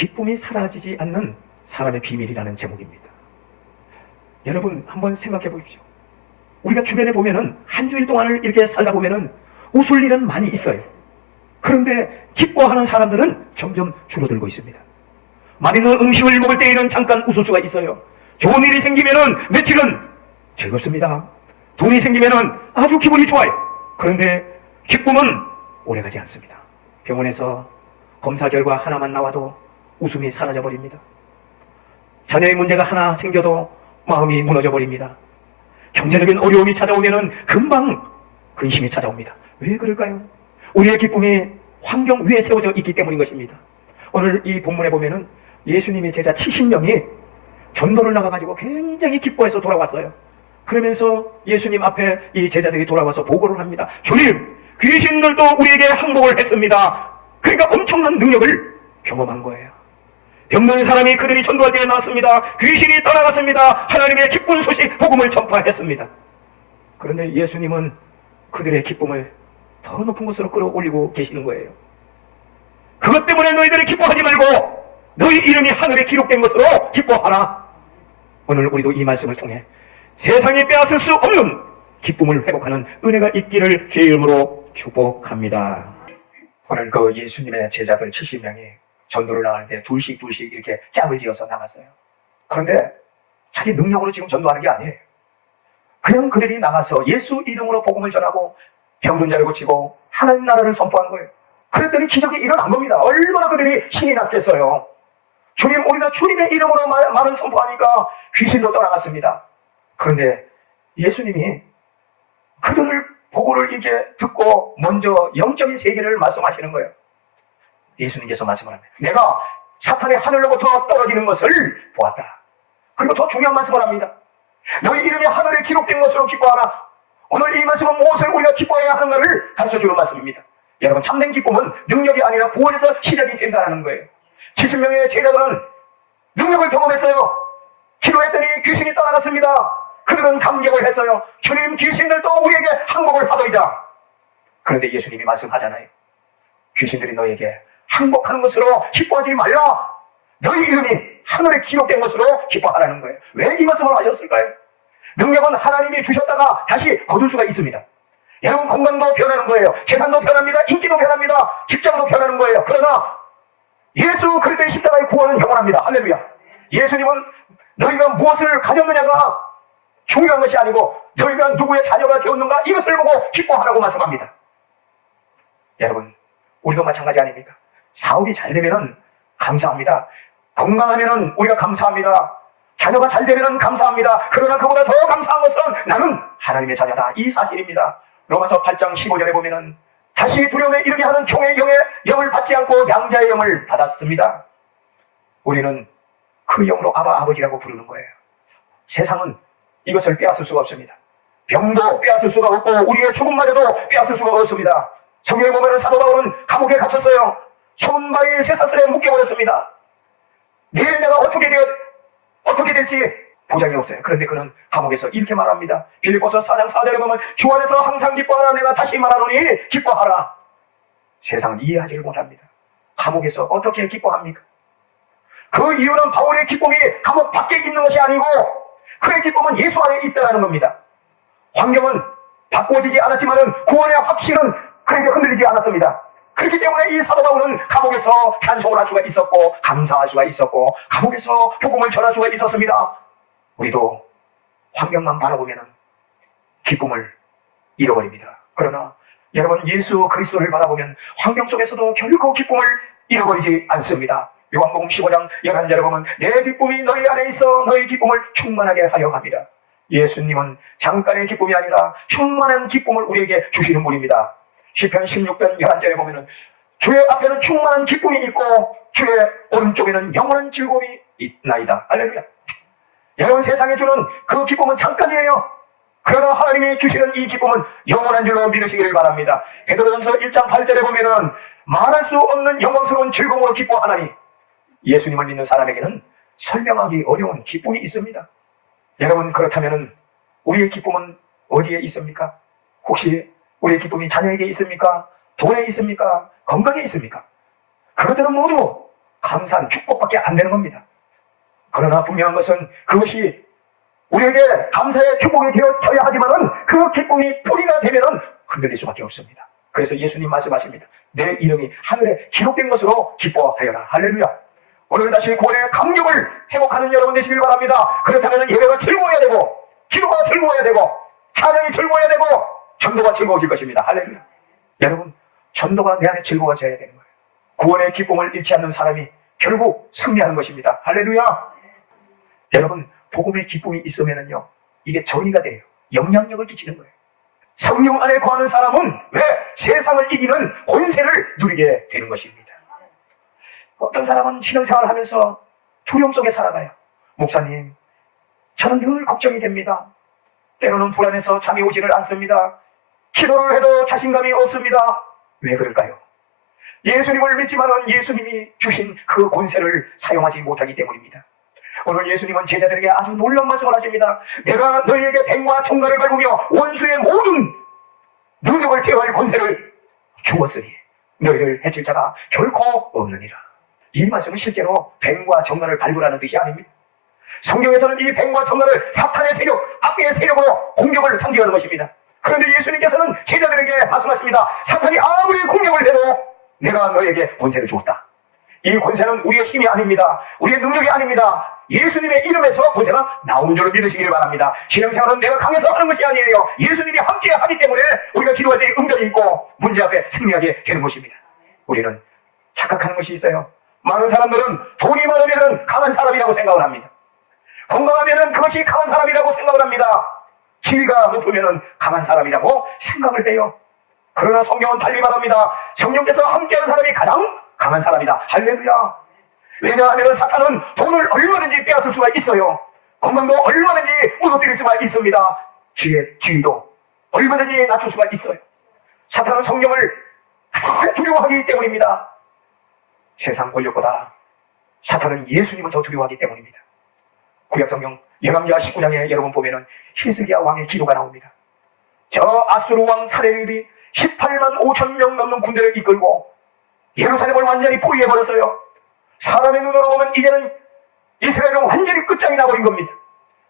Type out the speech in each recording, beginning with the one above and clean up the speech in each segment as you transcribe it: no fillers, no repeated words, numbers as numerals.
기쁨이 사라지지 않는 사람의 비밀이라는 제목입니다. 여러분 한번 생각해 보십시오. 우리가 주변에 보면은 한 주일 동안을 이렇게 살다 보면은 웃을 일은 많이 있어요. 그런데 기뻐하는 사람들은 점점 줄어들고 있습니다. 맛있는 음식을 먹을 때에는 잠깐 웃을 수가 있어요. 좋은 일이 생기면은 며칠은 즐겁습니다. 돈이 생기면은 아주 기분이 좋아요. 그런데 기쁨은 오래가지 않습니다. 병원에서 검사 결과 하나만 나와도 웃음이 사라져 버립니다. 자녀의 문제가 하나 생겨도 마음이 무너져 버립니다. 경제적인 어려움이 찾아오면은 금방 근심이 찾아옵니다. 왜 그럴까요? 우리의 기쁨이 환경 위에 세워져 있기 때문인 것입니다. 오늘 이 본문에 보면은 예수님의 제자 70명이 전도를 나가가지고 굉장히 기뻐해서 돌아왔어요. 그러면서 예수님 앞에 이 제자들이 돌아와서 보고를 합니다. 주님, 귀신들도 우리에게 항복을 했습니다. 그러니까 엄청난 능력을 경험한 거예요. 병든 사람이 그들이 전도할 때에 나왔습니다. 귀신이 떠나갔습니다. 하나님의 기쁜 소식, 복음을 전파했습니다. 그런데 예수님은 그들의 기쁨을 더 높은 곳으로 끌어올리고 계시는 거예요. 그것 때문에 너희들이 기뻐하지 말고 너희 이름이 하늘에 기록된 것으로 기뻐하라. 오늘 우리도 이 말씀을 통해 세상에 빼앗을 수 없는 기쁨을 회복하는 은혜가 있기를 주의 이름으로 축복합니다. 오늘 그 예수님의 제자들 70명이 전도를 나가는데 둘씩 이렇게 짝을 지어서 나갔어요. 그런데 자기 능력으로 지금 전도하는 게 아니에요. 그냥 그들이 나가서 예수 이름으로 복음을 전하고 병든 자를 고치고 하나님 나라를 선포한 거예요. 그랬더니 기적이 일어난 겁니다. 얼마나 그들이 신이 났겠어요. 주님, 우리가 주님의 이름으로 말을 선포하니까 귀신도 떠나갔습니다. 그런데 예수님이 그들을 보고를 이렇게 듣고 먼저 영적인 세계를 말씀하시는 거예요. 예수님께서 말씀을 합니다. 내가 사탄의 하늘로부터 떨어지는 것을 보았다. 그리고 더 중요한 말씀을 합니다. 너희 이름이 하늘에 기록된 것으로 기뻐하라. 오늘 이 말씀은 무엇을 우리가 기뻐해야 하는가를 가르쳐주는 말씀입니다. 여러분, 참된 기쁨은 능력이 아니라 구원에서 시작이 된다는 거예요. 70명의 제자들은 능력을 경험했어요. 기도했더니 귀신이 떠나갔습니다. 그들은 감격을 했어요. 주님, 귀신들도 우리에게 항복을 하더이다. 그런데 예수님이 말씀하잖아요. 귀신들이 너에게 항복하는 것으로 기뻐하지 말라. 너희 이름이 하늘에 기록된 것으로 기뻐하라는 거예요. 왜 이 말씀을 하셨을까요? 능력은 하나님이 주셨다가 다시 거둘 수가 있습니다. 여러분, 건강도 변하는 거예요. 재산도 변합니다. 인기도 변합니다. 직장도 변하는 거예요. 그러나 예수 그리스도의 십자가의 구원은 영원합니다. 할렐루야. 예수님은 너희가 무엇을 가졌느냐가 중요한 것이 아니고 너희가 누구의 자녀가 되었는가 이것을 보고 기뻐하라고 말씀합니다. 여러분, 우리도 마찬가지 아닙니까? 사업이 잘 되면은 감사합니다. 건강하면은 우리가 감사합니다. 자녀가 잘 되면은 감사합니다. 그러나 그보다 더 감사한 것은 나는 하나님의 자녀다. 이 사실입니다. 로마서 8장 15절에 보면은 다시 두려움에 이르게 하는 종의 영을 받지 않고 양자의 영을 받았습니다. 우리는 그 영으로 아버지라고 부르는 거예요. 세상은 이것을 빼앗을 수가 없습니다. 병도 빼앗을 수가 없고 우리의 죽음마저도 빼앗을 수가 없습니다. 성경에 보면 사도 바울은 감옥에 갇혔어요. 손발이 쇠사슬에 묶여버렸습니다. 내일 내가 어떻게 될지 보장이 없어요. 그런데 그는 감옥에서 이렇게 말합니다. 빌립보서 4장 4절에 보면 주 안에서 항상 기뻐하라. 내가 다시 말하노니 기뻐하라. 세상은 이해하지를 못합니다. 감옥에서 어떻게 기뻐합니까? 그 이유는 바울의 기쁨이 감옥 밖에 있는 것이 아니고 그의 기쁨은 예수 안에 있다는 겁니다. 환경은 바꾸어지지 않았지만 구원의 확신은 그에게 흔들리지 않았습니다. 그렇기 때문에 이 사도 바울은 감옥에서 찬송을 할 수가 있었고 감사할 수가 있었고 감옥에서 복음을 전할 수가 있었습니다. 우리도 환경만 바라보면 기쁨을 잃어버립니다. 그러나 여러분, 예수 그리스도를 바라보면 환경 속에서도 결코 기쁨을 잃어버리지 않습니다. 요한복음 15장 11절에 보면 내 기쁨이 너희 안에 있어 너희 기쁨을 충만하게 하려 합니다. 예수님은 잠깐의 기쁨이 아니라 충만한 기쁨을 우리에게 주시는 분입니다. 시편 16편 11절에 보면 주의 앞에는 충만한 기쁨이 있고 주의 오른쪽에는 영원한 즐거움이 있나이다. 할렐루야. 여러분, 세상에 주는 그 기쁨은 잠깐이에요. 그러나 하나님이 주시는 이 기쁨은 영원한 줄로 믿으시기를 바랍니다. 베드로전서 1장 8절에 보면 말할 수 없는 영광스러운 즐거움으로 기뻐하나니 예수님을 믿는 사람에게는 설명하기 어려운 기쁨이 있습니다. 여러분, 그렇다면 우리의 기쁨은 어디에 있습니까? 혹시 우리의 기쁨이 자녀에게 있습니까? 돈에 있습니까? 건강에 있습니까? 그것들은 모두 감사한 축복밖에 안 되는 겁니다. 그러나 분명한 것은 그것이 우리에게 감사의 축복이 되어져야 하지만은 그 기쁨이 뿌리가 되면은 흔들릴 수밖에 없습니다. 그래서 예수님 말씀하십니다. 내 이름이 하늘에 기록된 것으로 기뻐하여라. 할렐루야. 오늘 다시 구원의 감격을 회복하는 여러분 되시길 바랍니다. 그렇다면 예배가 즐거워야 되고, 기도가 즐거워야 되고, 찬양이 즐거워야 되고, 전도가 즐거워질 것입니다. 할렐루야. 여러분, 전도가 내 안에 즐거워져야 되는 거예요. 구원의 기쁨을 잃지 않는 사람이 결국 승리하는 것입니다. 할렐루야. 여러분, 복음의 기쁨이 있으면은요, 이게 정의가 돼요. 영향력을 끼치는 거예요. 성령 안에 거하는 사람은 왜 세상을 이기는 권세를 누리게 되는 것입니다. 어떤 사람은 신앙생활을 하면서 두려움 속에 살아가요. 목사님, 저는 늘 걱정이 됩니다. 때로는 불안해서 잠이 오지를 않습니다. 기도를 해도 자신감이 없습니다. 왜 그럴까요? 예수님을 믿지만은 예수님이 주신 그 권세를 사용하지 못하기 때문입니다. 오늘 예수님은 제자들에게 아주 놀라운 말씀을 하십니다. 내가 너희에게 뱀과 총갈을 밟으며 원수의 모든 능력을 제어할 권세를 주었으니 너희를 해칠 자가 결코 없느니라. 이 말씀은 실제로 뱀과 정갈을 밟으라는 뜻이 아닙니다. 성경에서는 이 뱀과 정갈을 사탄의 세력, 악의 세력으로 공격을 상징하는 것입니다. 그런데 예수님께서는 제자들에게 말씀하십니다. 사탄이 아무리 공격을 해도 내가 너에게 권세를 주었다. 이 권세는 우리의 힘이 아닙니다. 우리의 능력이 아닙니다. 예수님의 이름에서 권세가 나오는 줄을 믿으시기를 바랍니다. 신앙생활은 내가 강해서 하는 것이 아니에요. 예수님이 함께 하기 때문에 우리가 기도할 때 응답이 있고 문제 앞에 승리하게 되는 것입니다. 우리는 착각하는 것이 있어요. 많은 사람들은 돈이 많으면 강한 사람이라고 생각을 합니다. 건강하면 그것이 강한 사람이라고 생각을 합니다. 지위가 높으면 강한 사람이라고 생각을 해요. 그러나 성경은 달리 말합니다. 성령께서 함께하는 사람이 가장 강한 사람이다. 할렐루야. 왜냐하면 사탄은 돈을 얼마든지 빼앗을 수가 있어요. 건강도 얼마든지 무너뜨릴 수가 있습니다. 지위도 얼마든지 낮출 수가 있어요. 사탄은 성령을 가장 두려워하기 때문입니다. 세상 권력보다 사탄은 예수님을 더 두려워하기 때문입니다. 구약성경 열왕기하 19장에 여러분 보면은 히스기야 왕의 기도가 나옵니다. 저 아수르 왕 사레립이 18만 5천 명 넘는 군대를 이끌고 예루살렘을 완전히 포위해버렸어요. 사람의 눈으로 보면 이제는 이스라엘은 완전히 끝장이 나버린 겁니다.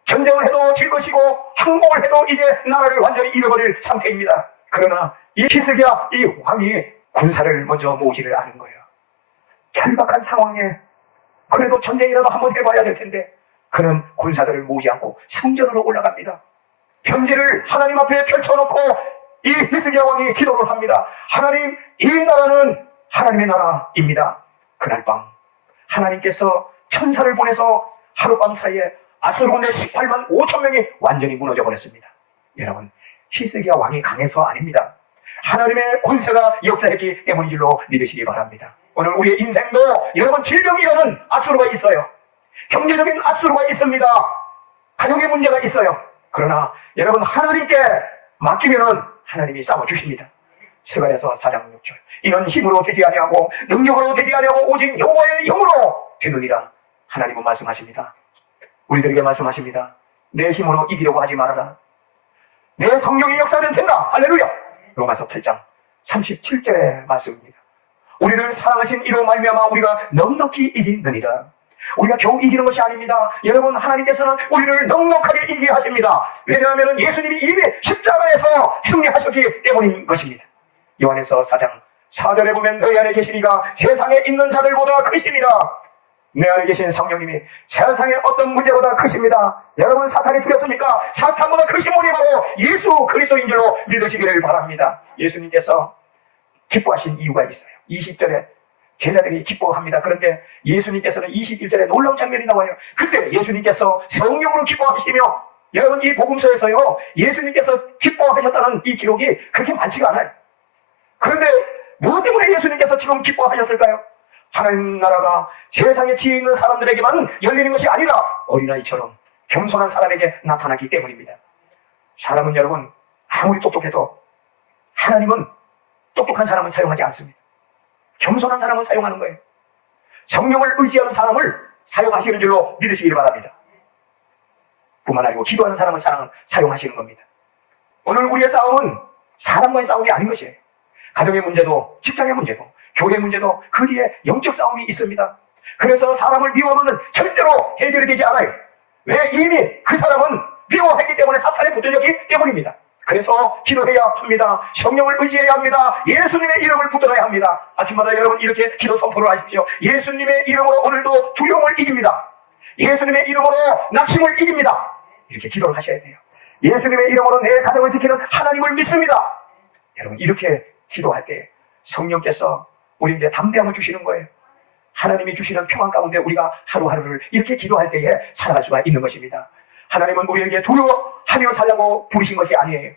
전쟁을 해도 질 것이고 항복을 해도 이제 나라를 완전히 잃어버릴 상태입니다. 그러나 이 히스기야 이 왕이 군사를 먼저 모으지를 않은 거예요. 절박한 상황에 그래도 전쟁이라도 한번 해봐야 될 텐데 그는 군사들을 모으지 않고 성전으로 올라갑니다. 편지를 하나님 앞에 펼쳐놓고 이 히스기야 왕이 기도를 합니다. 하나님, 이 나라는 하나님의 나라입니다. 그날 밤 하나님께서 천사를 보내서 하룻밤 사이에 아수르 군대 18만 5천 명이 완전히 무너져 버렸습니다. 여러분, 히스기야 왕이 강해서 아닙니다. 하나님의 권세가 역사했기 때문인 줄로 믿으시기 바랍니다. 오늘 우리의 인생도 여러분 질병이라는 아수르가 있어요. 경제적인 아수르가 있습니다. 가정의 문제가 있어요. 그러나 여러분 하나님께 맡기면은 하나님이 싸워주십니다. 스가랴서 4장 6절 이런 힘으로 되지 아니하고 능력으로 되지 아니하고 오직 여호와의 영으로 되느니라. 하나님은 말씀하십니다. 우리들에게 말씀하십니다. 내 힘으로 이기려고 하지 말아라. 내 성령의 역사는 된다. 할렐루야. 로마서 8장 37절의 말씀입니다. 우리를 사랑하신 이로 말미암아 우리가 넉넉히 이기느니라. 우리가 겨우 이기는 것이 아닙니다. 여러분, 하나님께서는 우리를 넉넉하게 이기게 하십니다. 왜냐하면 예수님이 이미 십자가에서 승리하셨기 때문인 것입니다. 요한에서 4장 4절에 보면 너희 안에 계시니가 세상에 있는 자들보다 크십니다. 내 안에 계신 성령님이 세상의 어떤 문제보다 크십니다. 여러분, 사탄이 두렵습니까? 사탄보다 크신 분이 바로 예수 그리스도인 줄로 믿으시기를 바랍니다. 예수님께서 기뻐하신 이유가 있어요. 20절에 제자들이 기뻐합니다. 그런데 예수님께서는 21절에 놀라운 장면이 나와요. 그때 예수님께서 성령으로 기뻐하시며, 여러분 이 복음서에서요 예수님께서 기뻐하셨다는 이 기록이 그렇게 많지가 않아요. 그런데 무엇 때문에 예수님께서 지금 기뻐하셨을까요? 하나님 나라가 세상에 지혜 있는 사람들에게만 열리는 것이 아니라 어린아이처럼 겸손한 사람에게 나타나기 때문입니다. 사람은 여러분 아무리 똑똑해도 하나님은 똑똑한 사람은 사용하지 않습니다. 겸손한 사람은 사용하는 거예요. 성령을 의지하는 사람을 사용하시는 줄로 믿으시길 바랍니다. 뿐만 아니고 기도하는 사람을 사용하시는 겁니다. 오늘 우리의 싸움은 사람과의 싸움이 아닌 것이에요. 가정의 문제도 직장의 문제도 교회 문제도 그 뒤에 영적 싸움이 있습니다. 그래서 사람을 미워하면 절대로 해결이 되지 않아요. 왜? 이미 그 사람은 미워했기 때문에 사탄에 붙들렸기 때문입니다. 그래서 기도해야 합니다. 성령을 의지해야 합니다. 예수님의 이름을 붙들어야 합니다. 아침마다 여러분 이렇게 기도 선포를 하십시오. 예수님의 이름으로 오늘도 두려움을 이깁니다. 예수님의 이름으로 낙심을 이깁니다. 이렇게 기도를 하셔야 돼요. 예수님의 이름으로 내 가정을 지키는 하나님을 믿습니다. 여러분 이렇게 기도할 때 성령께서 우리에게 담대함을 주시는 거예요. 하나님이 주시는 평안 가운데 우리가 하루하루를 이렇게 기도할 때에 살아갈 수가 있는 것입니다. 하나님은 우리에게 두려워하며 살라고 부르신 것이 아니에요.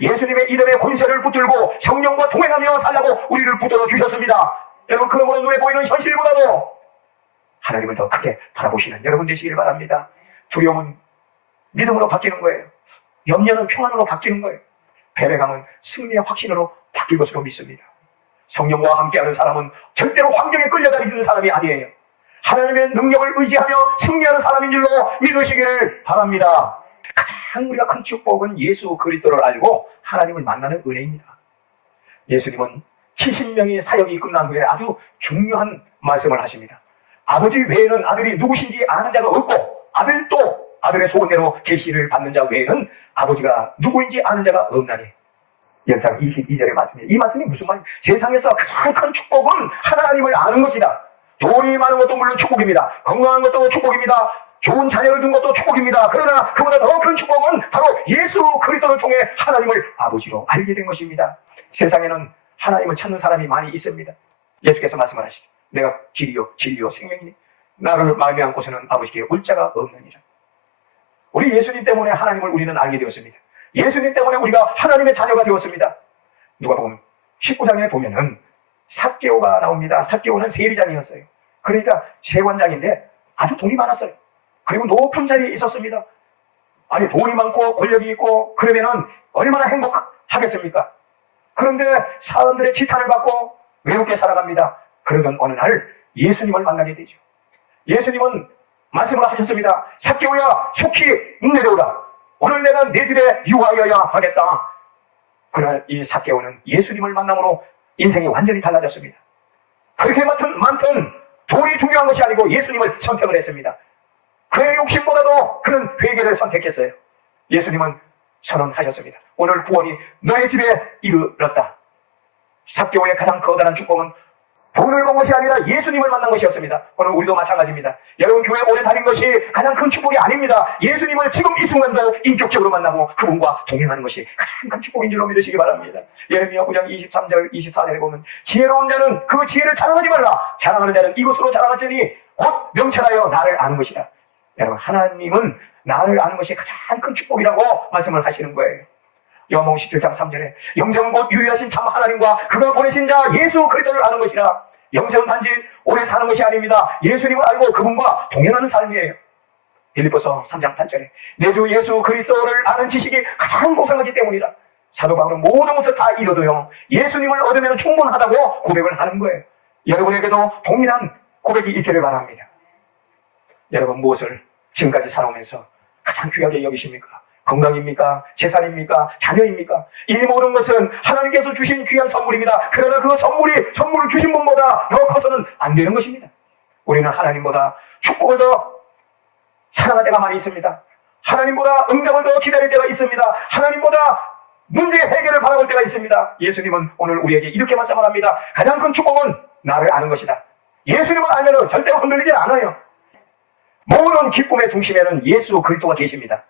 예수님의 이름의 권세를 붙들고 성령과 동행하며 살라고 우리를 붙들어 주셨습니다. 여러분 그러므로 눈에 보이는 현실보다도 하나님을 더 크게 바라보시는 여러분 되시길 바랍니다. 두려움은 믿음으로 바뀌는 거예요. 염려는 평안으로 바뀌는 거예요. 패배감은 승리의 확신으로 바뀔 것으로 믿습니다. 성령과 함께하는 사람은 절대로 환경에 끌려다니는 사람이 아니에요. 하나님의 능력을 의지하며 승리하는 사람인 줄로 믿으시기를 바랍니다. 가장 우리가 큰 축복은 예수 그리스도를 알고 하나님을 만나는 은혜입니다. 예수님은 70명의 사역이 끝난 후에 아주 중요한 말씀을 하십니다. 아버지 외에는 아들이 누구신지 아는 자가 없고 아들도 아들의 소원대로 계시를 받는 자 외에는 아버지가 누구인지 아는 자가 없나니. 10장 22절의 말씀이에요. 이 말씀이 무슨 말이에요? 세상에서 가장 큰 축복은 하나님을 아는 것이다. 돈이 많은 것도 물론 축복입니다. 건강한 것도 축복입니다. 좋은 자녀를 둔 것도 축복입니다. 그러나 그보다 더 큰 축복은 바로 예수 그리스도를 통해 하나님을 아버지로 알게 된 것입니다. 세상에는 하나님을 찾는 사람이 많이 있습니다. 예수께서 말씀을 하시죠. 내가 길이요 진리요 생명이니 나를 말미암고서는 아버지께 올 자가 없느니라. 우리 예수님 때문에 하나님을 우리는 알게 되었습니다. 예수님 때문에 우리가 하나님의 자녀가 되었습니다. 누가복음 19장에 보면은 삭개오가 나옵니다. 삭개오는 세리장이었어요. 그러니까 세관장인데 아주 돈이 많았어요. 그리고 높은 자리에 있었습니다. 아니 돈이 많고 권력이 있고 그러면은 얼마나 행복하겠습니까? 그런데 사람들의 지탄을 받고 외롭게 살아갑니다. 그러던 어느 날 예수님을 만나게 되죠. 예수님은 말씀을 하셨습니다. 삭개오야 속히 내려오라. 오늘 내가 내 집에 유하여야 하겠다. 그러나 이 삭개오는 예수님을 만남으로 인생이 완전히 달라졌습니다. 그렇게 많던 돈이 중요한 것이 아니고 예수님을 선택을 했습니다. 그의 욕심보다도 그는 회개를 선택했어요. 예수님은 선언하셨습니다. 오늘 구원이 너의 집에 이르렀다. 삭개오의 가장 커다란 축복은 돈을 본 것이 아니라 예수님을 만난 것이었습니다. 오늘 우리도 마찬가지입니다. 여러분 교회 오래 다닌 것이 가장 큰 축복이 아닙니다. 예수님을 지금 이 순간도 인격적으로 만나고 그분과 동행하는 것이 가장 큰 축복인 줄로 믿으시기 바랍니다. 예레미야 9장 23절 24절에 보면 지혜로운 자는 그 지혜를 자랑하지 말라. 자랑하는 자는 이것으로 자랑하자니 곧 명철하여 나를 아는 것이다. 여러분 하나님은 나를 아는 것이 가장 큰 축복이라고 말씀을 하시는 거예요. 요한복음 17장 3절에 영생은 곧 유일하신 참 하나님과 그가 보내신 자 예수 그리스도를 아는 것이라. 영생은 단지 오래 사는 것이 아닙니다. 예수님을 알고 그분과 동행하는 삶이에요. 빌립보서 3장 8절에 내 주 예수 그리스도를 아는 지식이 가장 고상하기 때문이다. 사도 바울은 모든 것을 다 잃어도요 예수님을 얻으면 충분하다고 고백을 하는 거예요. 여러분에게도 동일한 고백이 있기를 바랍니다. 여러분 무엇을 지금까지 살아오면서 가장 귀하게 여기십니까? 건강입니까? 재산입니까? 자녀입니까? 이 모든 것은 하나님께서 주신 귀한 선물입니다. 그러나 그 선물을 주신 분보다 더 커서는 안 되는 것입니다. 우리는 하나님보다 축복을 더 사랑할 때가 많이 있습니다. 하나님보다 응답을 더 기다릴 때가 있습니다. 하나님보다 문제의 해결을 바라볼 때가 있습니다. 예수님은 오늘 우리에게 이렇게 말씀을 합니다. 가장 큰 축복은 나를 아는 것이다. 예수님을 알면 절대로 흔들리지 않아요. 모든 기쁨의 중심에는 예수 그리스도가 계십니다.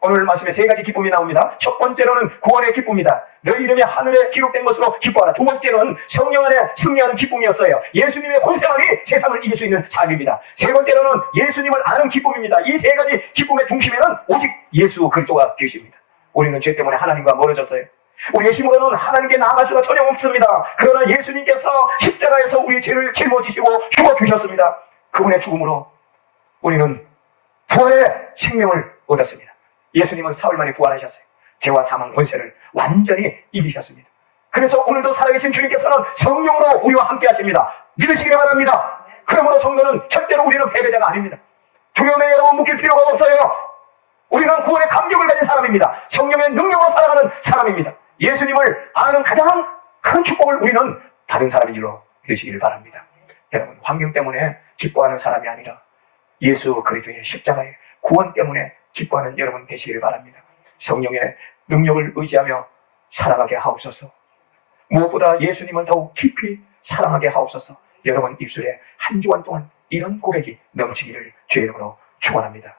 오늘 말씀에 세 가지 기쁨이 나옵니다. 첫 번째로는 구원의 기쁨이다. 너희 이름이 하늘에 기록된 것으로 기뻐하라. 두 번째는 성령 안에 승리하는 기쁨이었어요. 예수님의 권세만이 세상을 이길 수 있는 삶입니다. 세 번째로는 예수님을 아는 기쁨입니다. 이 세 가지 기쁨의 중심에는 오직 예수 그리스도가 계십니다. 우리는 죄 때문에 하나님과 멀어졌어요. 우리의 힘으로는 하나님께 나아갈 수가 전혀 없습니다. 그러나 예수님께서 십자가에서 우리의 죄를 짊어지시고 죽어주셨습니다. 그분의 죽음으로 우리는 부활의 생명을 얻었습니다. 예수님은 사흘 만에 부활하셨어요. 죄와 사망 권세를 완전히 이기셨습니다. 그래서 오늘도 살아계신 주님께서는 성령으로 우리와 함께 하십니다. 믿으시기를 바랍니다. 그러므로 성도는 절대로 우리는 패배자가 아닙니다. 두려움에 여러분 묶일 필요가 없어요. 우리는 구원의 감격을 가진 사람입니다. 성령의 능력으로 살아가는 사람입니다. 예수님을 아는 가장 큰 축복을 우리는 받은 사람인 줄로 믿으시기를 바랍니다. 여러분 환경 때문에 기뻐하는 사람이 아니라 예수 그리스도의 십자가의 구원 때문에 기뻐하는 여러분 되시기를 바랍니다. 성령의 능력을 의지하며 살아가게 하옵소서. 무엇보다 예수님을 더욱 깊이 사랑하게 하옵소서. 여러분 입술에 한 주간 동안 이런 고백이 넘치기를 주의 이름으로 축원합니다.